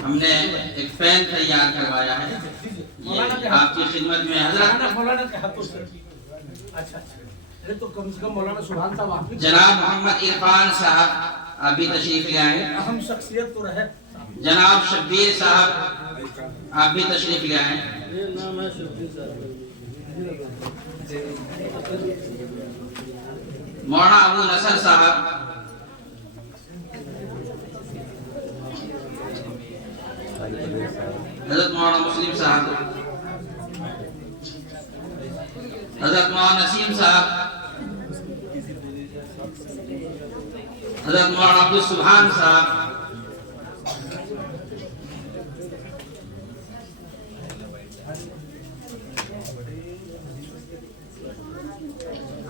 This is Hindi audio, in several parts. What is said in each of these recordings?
हमने एक फैन तैयार करवाया है, ये आपकी खिदमत में हजरत तो कम से कम मौलाना सुभान साहब जनाब मोहम्मद इरफान साहब आप भी तशरीफ ले आए। अहम शख्सियत तो रहे। जनाब शब्बीर साहब आप भी तशरीफ ले आए। मौलाना अबू नसर साहब, हजरत मौलाना मुस्लिम साहब, हजरत मौलाना नसीम साहब, हजरत मौलाना अब्दुल सुभान साहब,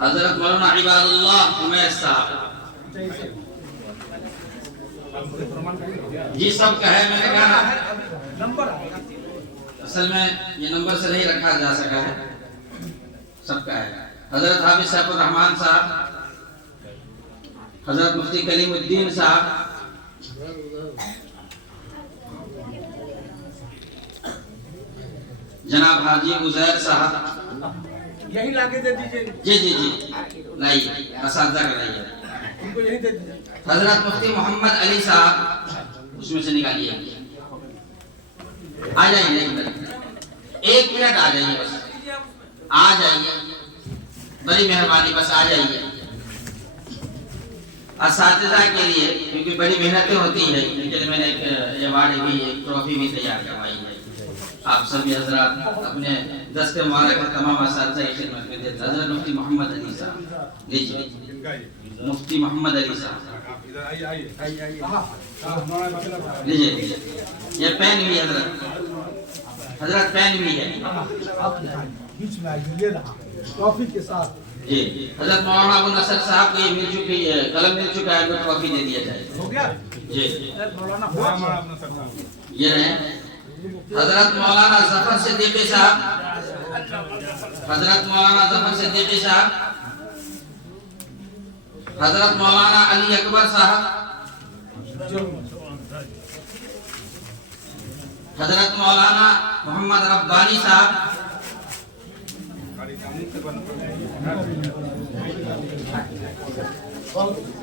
हजरत मौलाना इबादुल्लाह उमैस साहब। जी सबका है, मैंने कहा नंबर असल में ये नंबर से नहीं रखा जा सका है, सबका है। हजरत हाफिज सैफुर रहमान साहब, हजरत मुफ्ती कलीमुद्दीन साहब, जनाब हाजी उजैर साहब, यही लाके दे दीजिए। जी जी जी लाइए, असातिज़ा का लाइए, उनको यही दे दीजिए। हजरत मुफ्ती मोहम्मद अली साहब, उसमें से निकालिए, आ जाइए, एक मिनट आ जाइए, बस आ जाइए, बड़ी मेहरबानी, बस आ जाइए। असातिज़ा के लिए क्योंकि बड़ी मेहनतें होती है, इनके लिए मैंने एक अवार्ड भी, एक ट्रॉफी भी तैयार करवाई है। आप सभी हजरात अपने दस्ते मुबारक और तमाम असातिज़ा की खिदमत में देते। हजरत मुफ्ती मोहम्मद अली साहब लीजिए, मुफ्ती मोहम्मद अली साहब लीजिए, ये पेन भी हजरत पेन भी है बीच में ये रहा ट्रॉफी के साथ। जी हजरत मौलाना अबू नसर साहब को ये मिल चुकी है, कलम मिल चुका है, तो ट्रॉफी दे दिया जाए। हो गया जी मौलाना ये रहे हजरत मौलाना जफर सिद्दीकी साहब, हजरत मौलाना जफर सिद्दीकी साहब, हजरत मौलाना अली अकबर साहब, हजरत मौलाना मोहम्मद रब्बानी साहब,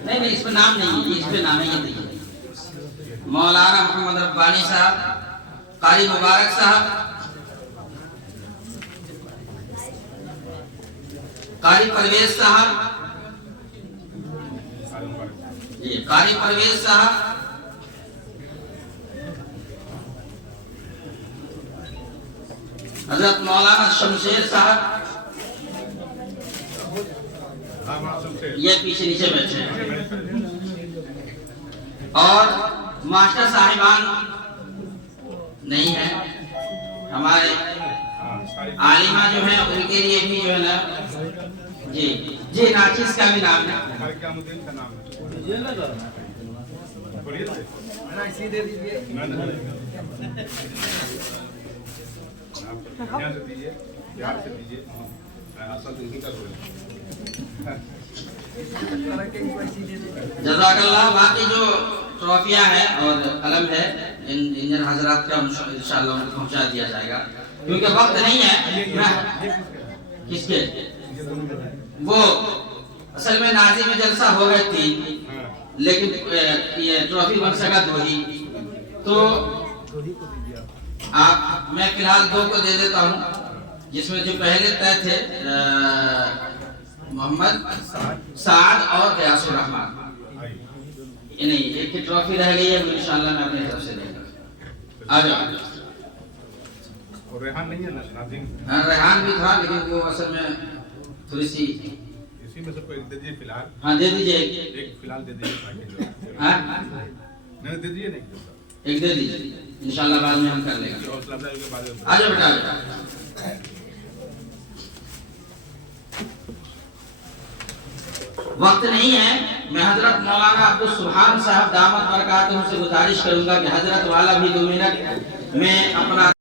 नहीं इस पे नाम नहीं है, इस पे नाम है, ये देखिए मौलाना मोहम्मद रब्बानी साहब, कारी मुबारक साहब, कारी परवेज साहब, जी कारी परवेज साहब, हजरत मौलाना शमशेर साहब, ये पीछे नीचे बैठे हैं, और मास्टर साहिबान नहीं है, हमारे आलिमा जो है उनके लिए भी जो है ना, जी जी नाचिस का भी नाम है, जज़ाकल्लाह। बाकी जो ट्रॉफियां हैं और कलम है इंजन हजरात का इंशाअल्लाह उनको पहुंचा दिया जाएगा, क्योंकि वक्त नहीं है। किसके वो असल में नाज़ी में जलसा हो गए 3, लेकिन ये ट्रॉफी बन सका 2 ही, तो आप मैं फिलहाल 2 को दे देता हूँ, जिसमें जो पहले तय थे मोहम्मद साद और गयासुर रहमान, ये नहीं, एक की ट्रॉफी रह गई है, इंशाअल्लाह मैं अपनी तरफ से देगा। आ जाओ। और रेहान नहीं है ना, हाँ रेहान भी था, लेकिन वो असल में थोड़ी सी इसी में सबको एक दे दीजिए फिलहाल। हाँ दे दीजिए, एक फिलहाल दे दीजिए। हाँ नहीं दे दीजिए, नहीं एक दे दीजिए, इंशाअल्लाह बाद में हम कर लेंगे। आ जाओ बेटा, वक्त नहीं है। मैं हजरत मौलाना अब्दुल सुभान साहब दामत बरकातहू से गुजारिश करूंगा कि हजरत वाला भी 2 मिनट में अपना